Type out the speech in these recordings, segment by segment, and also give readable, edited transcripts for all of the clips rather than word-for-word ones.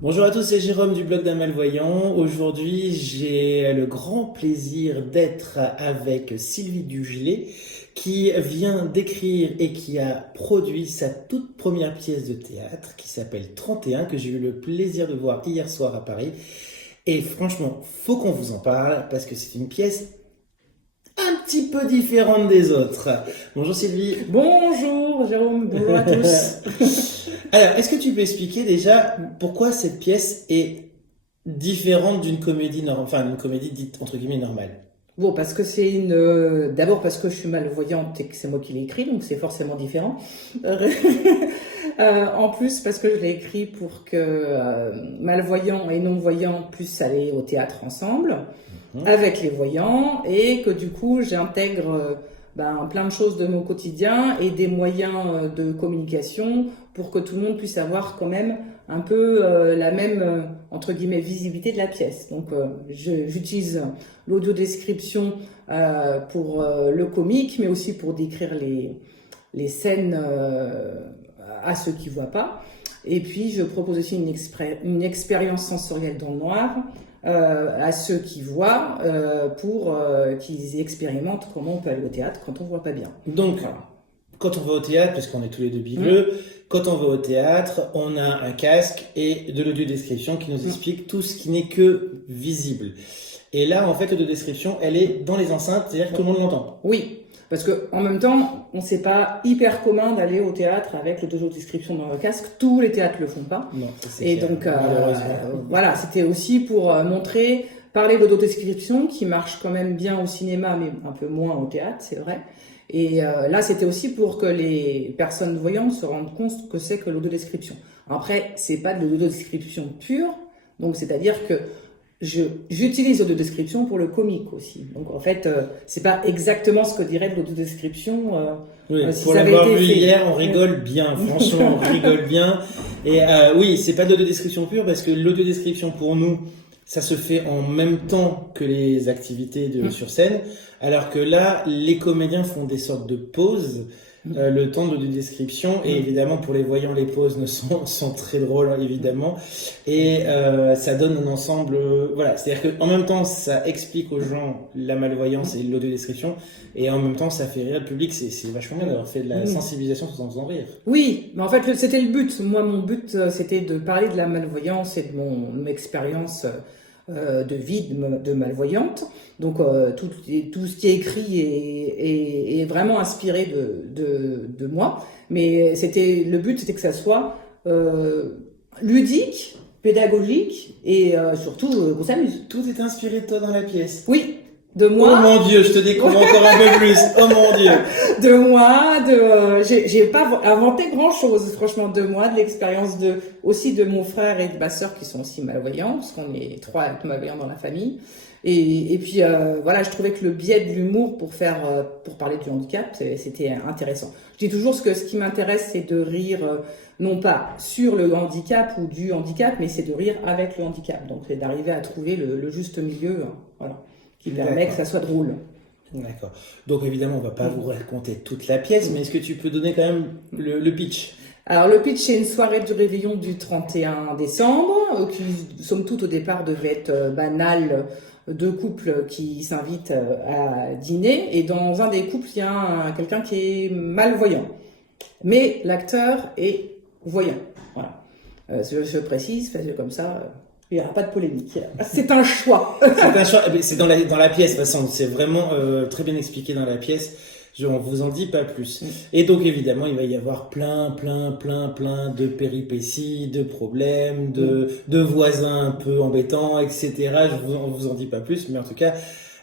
Bonjour à tous, c'est Jérôme du blog d'un malvoyant. Aujourd'hui, j'ai le grand plaisir d'être avec Sylvie Dugelet qui vient d'écrire et qui a produit sa toute première pièce de théâtre qui s'appelle 31, que j'ai eu le plaisir de voir hier soir à Paris. Et franchement, faut qu'on vous en parle parce que c'est une pièce un petit peu différente des autres. Bonjour Sylvie. Bonjour Jérôme, bonjour à tous. Alors, est-ce que tu peux expliquer déjà pourquoi cette pièce est différente d'une comédie d'une comédie dite entre guillemets normale? Bon, parce que d'abord parce que je suis malvoyante et que c'est moi qui l'ai écrit, donc c'est forcément différent. En plus, parce que je l'ai écrit pour que malvoyants et non-voyants puissent aller au théâtre ensemble, avec les voyants, et que du coup, j'intègre plein de choses de mon quotidien et des moyens de communication pour que tout le monde puisse avoir quand même un peu la même, entre guillemets, visibilité de la pièce. Donc, j'utilise l'audio-description pour le comique, mais aussi pour décrire les scènes à ceux qui ne voient pas. Et puis, je propose aussi une expérience sensorielle dans le noir à ceux qui voient pour qu'ils expérimentent comment on peut aller au théâtre quand on ne voit pas bien. Donc, voilà. Quand on va au théâtre, parce qu'on est tous les deux bigleux, quand on va au théâtre, on a un casque et de l'audio-description qui nous explique tout ce qui n'est que visible. Et là, en fait, l'audio-description, elle est dans les enceintes, c'est-à-dire que tout le monde l'entend. Oui, parce que en même temps, c'est pas hyper commun d'aller au théâtre avec l'audio-description dans le casque. Tous les théâtres le font pas. Non, ça, c'est et clair, donc, malheureusement. voilà, c'était aussi pour parler d'autodescription qui marche quand même bien au cinéma, mais un peu moins au théâtre, c'est vrai. Et là, c'était aussi pour que les personnes voyantes se rendent compte que c'est que l'autodescription. Après, c'est pas de l'autodescription pure, donc c'est-à-dire que j'utilise l'autodescription pour le comique aussi. Donc en fait, c'est pas exactement ce que dirait l'autodescription. Oui, si pour ça avait l'avoir été vu fait. hier, on rigole bien, franchement, on rigole bien. Et oui, c'est pas de l'autodescription pure parce que l'autodescription pour nous, ça se fait en même temps que les activités sur scène, alors que là, les comédiens font des sortes de pauses, le temps de description, et évidemment pour les voyants, les pauses sont très drôles, évidemment, et ça donne un ensemble, voilà, c'est-à-dire qu'en même temps, ça explique aux gens la malvoyance et l'audio-description, et en même temps, ça fait rire le public, c'est vachement bien d'avoir fait de la sensibilisation tout en faisant rire. Oui, mais en fait, c'était le but. Moi, mon but, c'était de parler de la malvoyance et de mon expérience de vie de malvoyante. Donc tout ce qui est écrit est vraiment inspiré de moi. Mais le but, c'était que ça soit ludique, pédagogique et surtout qu'on s'amuse. Tout est inspiré de toi dans la pièce. Oui, de moi. Oh mon Dieu, je te découvre encore un peu plus. Oh mon Dieu. De moi, j'ai pas inventé grand chose, franchement, de moi, de l'expérience aussi de mon frère et de ma sœur qui sont aussi malvoyants, parce qu'on est 3 malvoyants dans la famille. Et puis, voilà, je trouvais que le biais de l'humour pour parler du handicap, c'était intéressant. Je dis toujours ce qui m'intéresse, c'est de rire, non pas sur le handicap ou du handicap, mais c'est de rire avec le handicap. Donc, c'est d'arriver à trouver le juste milieu, voilà, qui permet que ça soit drôle. D'accord. Donc évidemment, on va pas vous raconter toute la pièce, mais est-ce que tu peux donner quand même le pitch? Alors le pitch, c'est une soirée du réveillon du 31 décembre, qui somme toute au départ devait être banale, 2 couples qui s'invitent à dîner, et dans un des couples, il y a quelqu'un qui est malvoyant. Mais l'acteur est voyant. Voilà. Je précise, faites-le comme ça. Il n'y aura pas de polémique. C'est un choix. C'est un choix. C'est dans la pièce, de toute façon. C'est vraiment très bien expliqué dans la pièce. On vous en dit pas plus. Et donc, évidemment, il va y avoir plein de péripéties, de problèmes, de voisins un peu embêtants, etc. On vous en dit pas plus, mais en tout cas,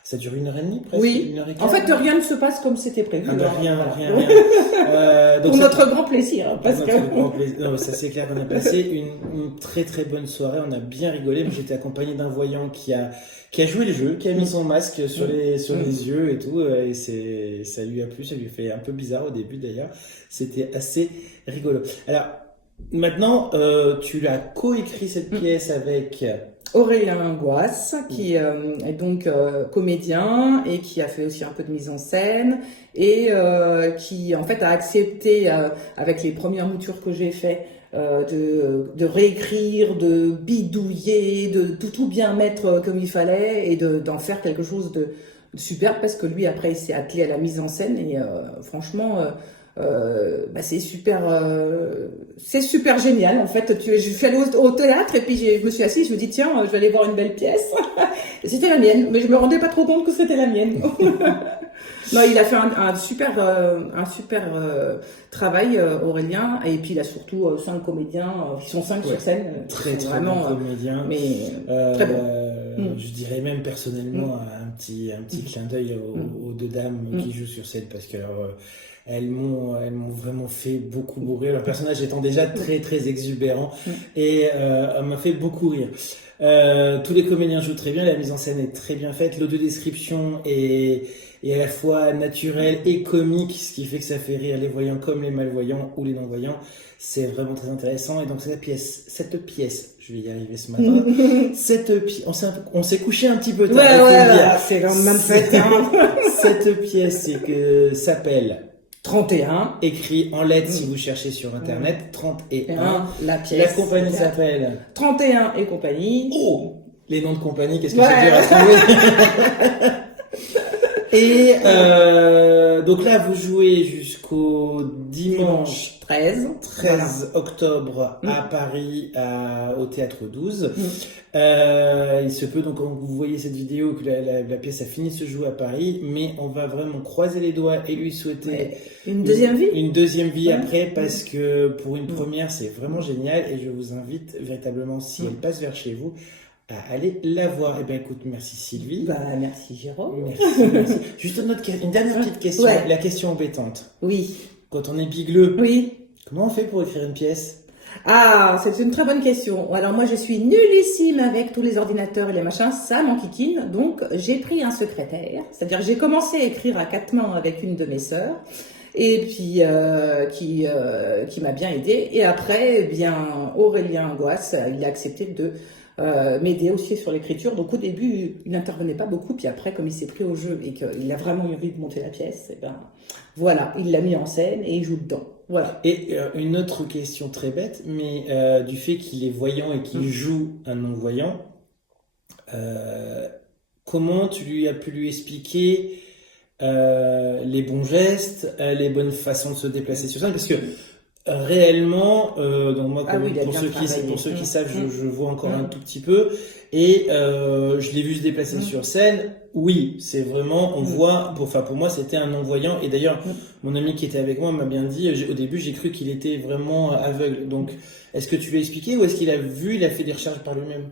ça dure 1h30 presque. Oui. 1h15. En fait, rien ne se passe comme c'était prévu. Ah bah, rien. Donc pour notre grand plaisir. Non, ça c'est clair qu'on a passé une très très bonne soirée. On a bien rigolé. Moi, j'étais accompagné d'un voyant qui a joué le jeu, qui a mis son masque sur les yeux et tout. Et ça lui a plu. Ça lui a fait un peu bizarre au début d'ailleurs. C'était assez rigolo. Alors, Maintenant, tu as coécrit cette pièce avec... Aurélien Gouasse, qui est donc comédien et qui a fait aussi un peu de mise en scène et qui en fait a accepté avec les premières moutures que j'ai fait de réécrire, de bidouiller, de tout bien mettre comme il fallait et d'en faire quelque chose de superbe parce que lui après il s'est attelé à la mise en scène et franchement c'est super génial en fait. Je suis allée au théâtre et puis je me suis assise, je me dis tiens je vais aller voir une belle pièce et c'était la mienne, mais je me rendais pas trop compte que c'était la mienne. Non, il a fait un super travail, Aurélien, et puis il a surtout 5 comédiens, ils sont 5 sur scène, très vraiment bons comédiens, mais très bon. Je dirais même personnellement un petit clin d'œil aux deux dames qui jouent sur scène parce que elles m'ont vraiment fait beaucoup rire. Leur personnage étant déjà très très exubérant et m'a fait beaucoup rire. Tous les comédiens jouent très bien, la mise en scène est très bien faite, l'audiodescription est à la fois naturelle et comique, ce qui fait que ça fait rire les voyants comme les malvoyants ou les non-voyants. C'est vraiment très intéressant. Et donc cette pièce, je vais y arriver ce matin. On s'est couché un petit peu tard. C'est quand même fait. Cette pièce s'appelle 31. Écrit en lettres si vous cherchez sur internet. 31. La pièce. La compagnie s'appelle 31 et compagnie. Oh, les noms de compagnie, qu'est-ce que c'est dur à trouver. Et donc là, vous jouez jusqu'au dimanche 13 octobre à Paris, au Théâtre 12. Il se peut donc, quand vous voyez cette vidéo, que la pièce a fini de se jouer à Paris, mais on va vraiment croiser les doigts et lui souhaiter une deuxième vie. Une deuxième vie après, parce que pour une première, c'est vraiment génial et je vous invite véritablement, si elle passe vers chez vous, à aller la voir. Eh bien, écoute, merci Sylvie. Merci Jérôme. Merci. Juste une dernière petite question, la question embêtante. Oui. Quand on est bigleux, comment on fait pour écrire une pièce? Ah, c'est une très bonne question. Alors moi, je suis nullissime avec tous les ordinateurs et les machins, ça m'enquiquine. Donc, j'ai pris un secrétaire. C'est-à-dire, j'ai commencé à écrire à 4 mains avec une de mes sœurs. Et puis qui m'a bien aidé. Et après, Aurélien Gouasse, il a accepté de m'aider aussi sur l'écriture. Donc au début, il n'intervenait pas beaucoup. Puis après, comme il s'est pris au jeu et qu'il a vraiment eu envie de monter la pièce, et voilà, il l'a mis en scène et il joue dedans. Voilà. Et une autre question très bête, mais du fait qu'il est voyant et qu'il joue un non-voyant, comment tu as pu lui expliquer les bons gestes, les bonnes façons de se déplacer sur scène? Parce que réellement, donc moi, pour ceux qui savent, je vois encore un tout petit peu, et je l'ai vu se déplacer sur scène. Oui, c'est vraiment, on voit, pour moi, c'était un non-voyant. Et d'ailleurs, mon ami qui était avec moi m'a bien dit, au début, j'ai cru qu'il était vraiment aveugle. Donc, est-ce que tu lui as expliqué ou est-ce qu'il il a fait des recherches par lui-même?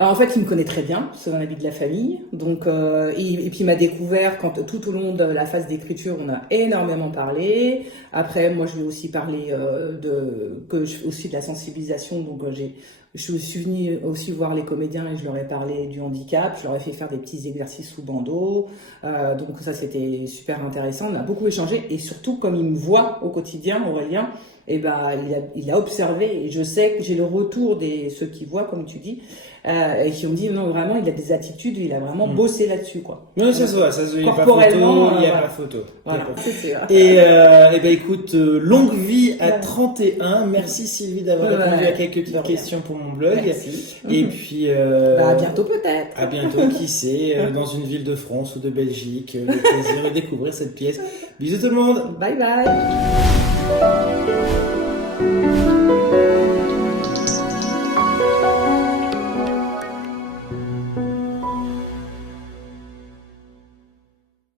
Alors, en fait, il me connaît très bien, c'est dans la vie de la famille. Donc, et puis il m'a découvert tout au long de la phase d'écriture, on a énormément parlé. Après, moi, je lui ai aussi parlé aussi de la sensibilisation. Donc, je suis venue aussi voir les comédiens et je leur ai parlé du handicap. Je leur ai fait faire des petits exercices sous bandeau. Donc, ça, c'était super intéressant. On a beaucoup échangé et surtout, comme il me voit au quotidien, Aurélien, il a observé et je sais que j'ai le retour ceux qui voient, comme tu dis. Et qui ont dit non, vraiment il a des attitudes, il a vraiment bossé là-dessus quoi. Non, ça se voit, il n'y a pas photo, il n'y a pas photo. Voilà, et écoute, longue vie à 31. Merci Sylvie d'avoir répondu à quelques petites questions pour mon blog. Merci. Et puis à bientôt peut-être. À bientôt, qui sait, dans une ville de France ou de Belgique. Le plaisir de découvrir cette pièce. Bisous tout le monde. Bye bye.